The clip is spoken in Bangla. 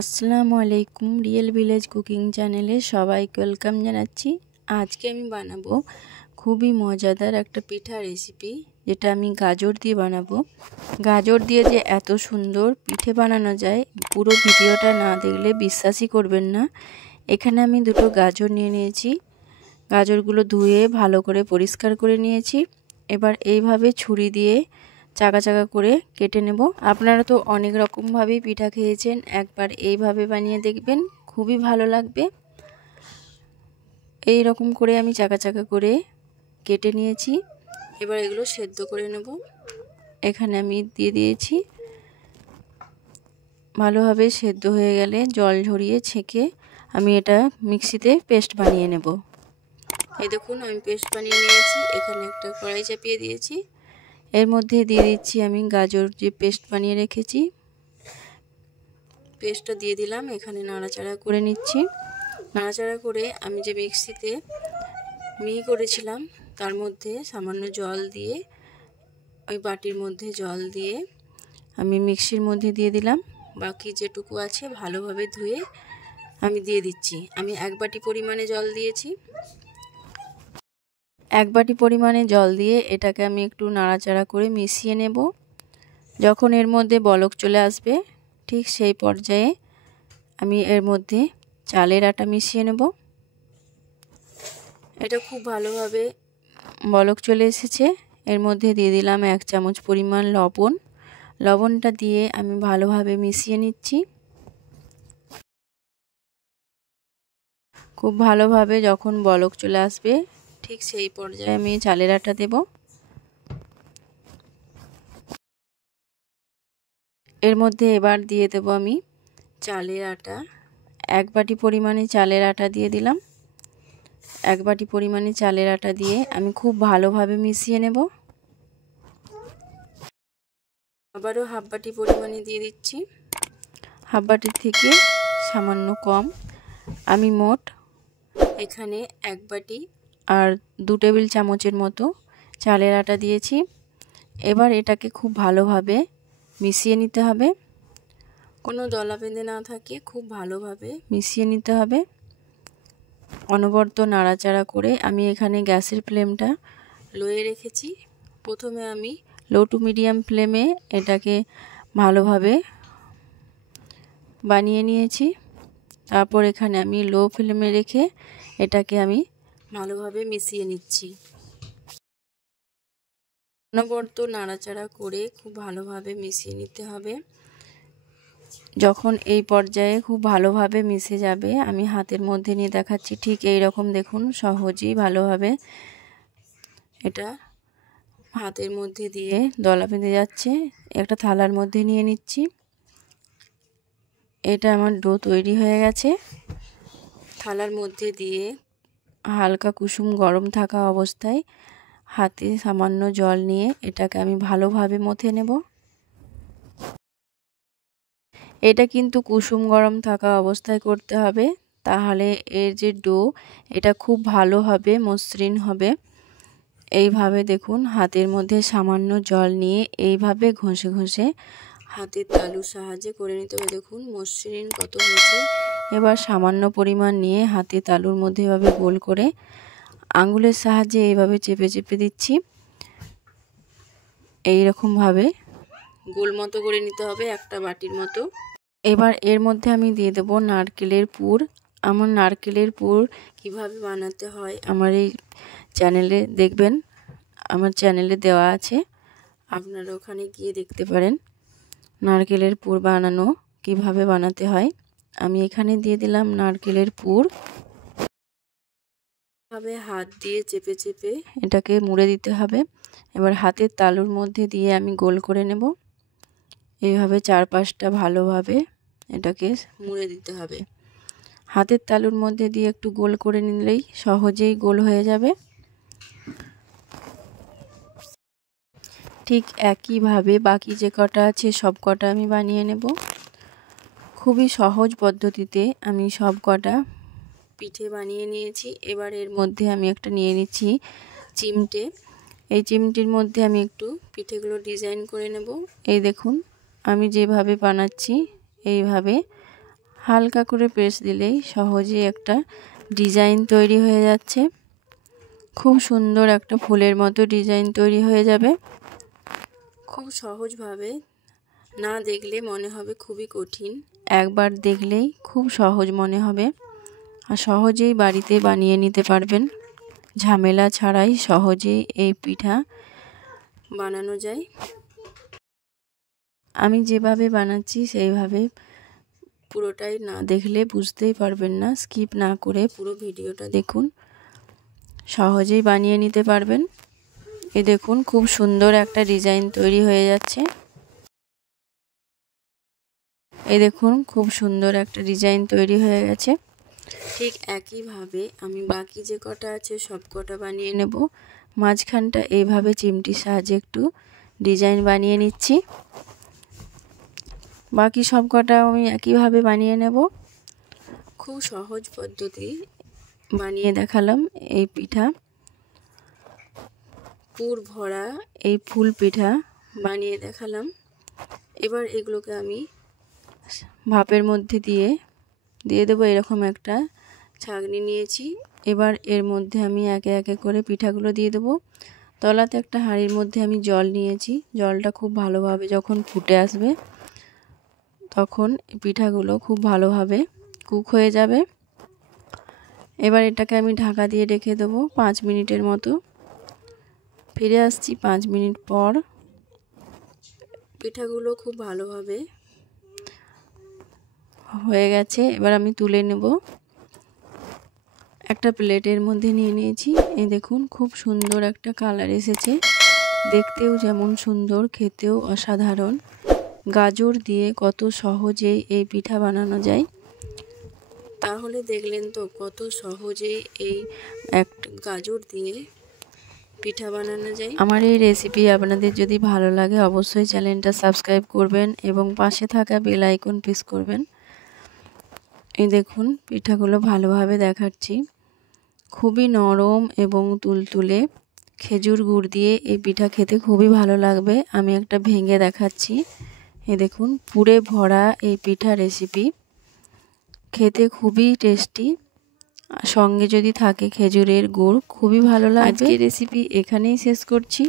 আসসালামু আলাইকুম রিয়েল ভিলেজ কুকিং চ্যানেলে সবাইকে ওয়েলকাম জানাচ্ছি। আজকে আমি বানাবো খুবই মজাদার একটা পিঠা রেসিপি, যেটা আমি গাজর দিয়ে বানাবো। গাজর দিয়ে যে এত সুন্দর পিঠে বানানো যায়, পুরো ভিডিওটা না দেখলে বিশ্বাসই করবেন না। এখানে আমি দুটো গাজর নিয়ে নিয়েছি। গাজরগুলো ধুয়ে ভালো করে পরিষ্কার করে নিয়েছি। এবার এইভাবে ছুরি দিয়ে চাকা চাকা করে কেটে নেব। আপনারা তো অনেক রকমভাবেই পিঠা খেয়েছেন, একবার এইভাবে বানিয়ে দেখবেন, খুবই ভালো লাগবে। এই রকম করে আমি চাকা চাকা করে কেটে নিয়েছি। এবার এগুলো সেদ্ধ করে নেব। এখানে আমি দিয়ে দিয়েছি। ভালোভাবে সেদ্ধ হয়ে গেলে জল ঝরিয়ে ছেঁকে আমি এটা মিক্সিতে পেস্ট বানিয়ে নেব। এই দেখুন আমি পেস্ট বানিয়ে নিয়েছি। এখানে একটা কড়াই চাপিয়ে দিয়েছি। এর মধ্যে দিয়ে দিচ্ছি আমি গাজর যে পেস্ট বানিয়ে রেখেছি, পেস্টটা দিয়ে দিলাম। এখানে নাড়াচাড়া করে নিচ্ছি। নাড়াচাড়া করে আমি যে মিক্সিতে মিহি করেছিলাম তার মধ্যে সামান্য জল দিয়ে, ওই বাটির মধ্যে জল দিয়ে আমি মিক্সির মধ্যে দিয়ে দিলাম। বাকি যেটুকু আছে ভালোভাবে ধুয়ে আমি দিয়ে দিচ্ছি। আমি 1 বাটি পরিমাণে জল দিয়েছি। 1 বাটি পরিমাণে জল দিয়ে এটাকে আমি একটু নাড়াচাড়া করে মিশিয়ে নেব। যখন এর মধ্যে বলক চলে আসবে, ঠিক সেই পর্যায়ে আমি এর মধ্যে চালের আটা মিশিয়ে নেব। এটা খুব ভালোভাবে বলক চলে এসেছে। এর মধ্যে দিয়ে দিলাম 1 চামচ পরিমাণ লবণ। লবণটা দিয়ে আমি ভালোভাবে মিশিয়ে নিচ্ছি। খুব ভালোভাবে যখন বলক চলে আসবে, ঠিক সেই পর্যায়ে আমি চালের আটা দেব। এর মধ্যে এবার দিয়ে দেব আমি চালের আটা। 1 বাটি পরিমাণে চালের আটা দিয়ে দিলাম। 1 বাটি পরিমাণে চালের আটা দিয়ে আমি খুব ভালোভাবে মিশিয়ে নেব। আবারও 1/2 বাটি পরিমাণে দিয়ে দিচ্ছি। 1/2 বাটির থেকে সামান্য কম। আমি মোট এখানে 1 বাটি আর 2 টেবিল চামচের মতো চালের আটা দিয়েছি। এবার এটাকে খুব ভালোভাবে মিশিয়ে নিতে হবে। কোনো দলা বেঁধে না থাকে খুব ভালোভাবে মিশিয়ে নিতে হবে। অনবরত নাড়াচাড়া করে আমি এখানে গ্যাসের ফ্লেমটা লোয়ে রেখেছি। প্রথমে আমি লো টু মিডিয়াম ফ্লেমে এটাকে ভালোভাবে বানিয়ে নিয়েছি। তারপর এখানে আমি লো ফ্লেমে রেখে এটাকে আমি ভালোভাবে মিশিয়ে নিচ্ছি। অনবরত নাড়াচাড়া করে খুব ভালোভাবে মিশিয়ে নিতে হবে। যখন এই পর্যায়ে খুব ভালোভাবে মিশে যাবে, আমি হাতের মধ্যে নিয়ে দেখাচ্ছি। ঠিক এই রকম দেখুন, সহজেই ভালোভাবে এটা হাতের মধ্যে দিয়ে দলা বেঁধে যাচ্ছে। একটা থালার মধ্যে নিয়ে নিচ্ছি। এটা আমার ডো তৈরি হয়ে গেছে। থালার মধ্যে দিয়ে হালকা কুসুম গরম থাকা অবস্থায় হাতে সামান্য জল নিয়ে এটাকে আমি ভালোভাবে মথে নেব। এটা কিন্তু কুসুম গরম থাকা অবস্থায় করতে হবে, তাহলে এর যে ডো এটা খুব ভালো হবে, মসৃণ হবে। এইভাবে দেখুন হাতের মধ্যে সামান্য জল নিয়ে এইভাবে ঘষে ঘষে হাতের তালুর সাহায্যে করে নিতে হবে। দেখুন মসৃণ কত হয়েছে। এবার সামান্য পরিমাণ নিয়ে হাতে তালুর মধ্যে এভাবে গোল করে আঙ্গুলের সাহায্যে এইভাবে চেপে চেপে দিচ্ছি। এই রকমভাবে গোল মতো করে নিতে হবে, একটা বাটির মতো। এবার এর মধ্যে আমি দিয়ে দেব নারকেলের পুর। আমার নারকেলের পুর কিভাবে বানাতে হয় আমার এই চ্যানেলে দেখবেন, আমার চ্যানেলে দেওয়া আছে, আপনারা ওখানে গিয়ে দেখতে পারেন নারকেলের পুর বানানো কিভাবে বানাতে হয়। আমি এখানে দিয়ে দিলাম নারকেলের পুর। ভাবে হাত দিয়ে চেপে চেপে এটাকে মুড়ে দিতে হবে। এবার হাতের তালুর মধ্যে দিয়ে আমি গোল করে নেব। এইভাবে 4-5টা ভালোভাবে এটাকে মুড়ে দিতে হবে। হাতের তালুর মধ্যে দিয়ে একটু গোল করে নিলেই সহজেই গোল হয়ে যাবে। ঠিক একইভাবে বাকি যে কটা আছে সব কটা আমি বানিয়ে নেব। খুবই সহজ পদ্ধতিতে আমি সব কটা পিঠে বানিয়ে নিয়েছি। এবার এর মধ্যে আমি একটা নিয়ে নিচ্ছি চিমটে। এই চিমটির মধ্যে আমি একটু পিঠেগুলো ডিজাইন করে নেব। এই দেখুন আমি যেভাবে বানাচ্ছি এইভাবে হালকা করে প্রেস দিলেই সহজেই একটা ডিজাইন তৈরি হয়ে যাচ্ছে। খুব সুন্দর একটা ফুলের মতো ডিজাইন তৈরি হয়ে যাবে। খুব সহজভাবে, না দেখলে মনে হবে খুবই কঠিন, একবার দেখলেই খুব সহজ মনে হবে। আর সহজেই বাড়িতে বানিয়ে নিতে পারবেন, ঝামেলা ছাড়াই সহজেই এই পিঠা বানানো যায়। আমি যেভাবে বানাচ্ছি সেইভাবে পুরোটাই না দেখলে বুঝতেই পারবেন না। স্কিপ না করে পুরো ভিডিওটা দেখুন, সহজেই বানিয়ে নিতে পারবেন। এই দেখুন খুব সুন্দর একটা ডিজাইন তৈরি হয়ে যাচ্ছে। এই দেখুন খুব সুন্দর একটা ডিজাইন তৈরি হয়ে গেছে। ঠিক একইভাবে আমি বাকি যে কটা আছে সব কটা বানিয়ে নেব। মাঝখানটা এইভাবে চিমটির সাহায্যে একটু ডিজাইন বানিয়ে নিচ্ছি। বাকি সব কটা আমি একইভাবে বানিয়ে নেব। খুব সহজ পদ্ধতি বানিয়ে দেখালাম এই পিঠা। পুর ভরা এই ফুল পিঠা বানিয়ে দেখালাম। এবার এগুলোকে আমি ভাপের মধ্যে দিয়ে দেবো। এরকম একটা ছাঁকনি নিয়েছি। এবার এর মধ্যে আমি একে একে করে পিঠাগুলো দিয়ে দেবো। তলাতে একটা হাঁড়ির মধ্যে আমি জল নিয়েছি। জলটা খুব ভালোভাবে যখন ফুটে আসবে তখন পিঠাগুলো খুব ভালোভাবে কুক হয়ে যাবে। এবার এটাকে আমি ঢাকা দিয়ে রেখে দেবো 5 মিনিটের মতো। ফিরে আসছি 5 মিনিট পর। পিঠাগুলো খুব ভালোভাবে হয়ে গেছে। এবার আমি তুলে নেব। একটা প্লেটের মধ্যে নিয়ে নিয়েছি। এই দেখুন খুব সুন্দর একটা কালার এসেছে, দেখতেও যেমন সুন্দর, খেতেও অসাধারণ। গাজর দিয়ে কত সহজেই এই পিঠা বানানো যায়। তাহলে দেখলেন তো কত সহজেই এই একটা গাজর দিয়ে পিঠা বানানো যায়। আমার এই রেসিপি আপনাদের যদি ভালো লাগে অবশ্যই চ্যানেলটা সাবস্ক্রাইব করবেন এবং পাশে থাকা বেল আইকন প্রেস করবেন। এই দেখুন পিঠাগুলো ভালোভাবে দেখাচ্ছি। খুবই নরম এবং তুলতুলে। খেজুর গুড় দিয়ে এই পিঠা খেতে খুবই ভালো লাগবে। আমি একটা ভেঙে দেখাচ্ছি। এই দেখুন পুরে ভরা এই পিঠা রেসিপি, খেতে খুবই টেস্টি। সঙ্গে যদি থাকে খেজুরের গুড় খুবই ভালো লাগবে। আজকের রেসিপি এখানেই শেষ করছি।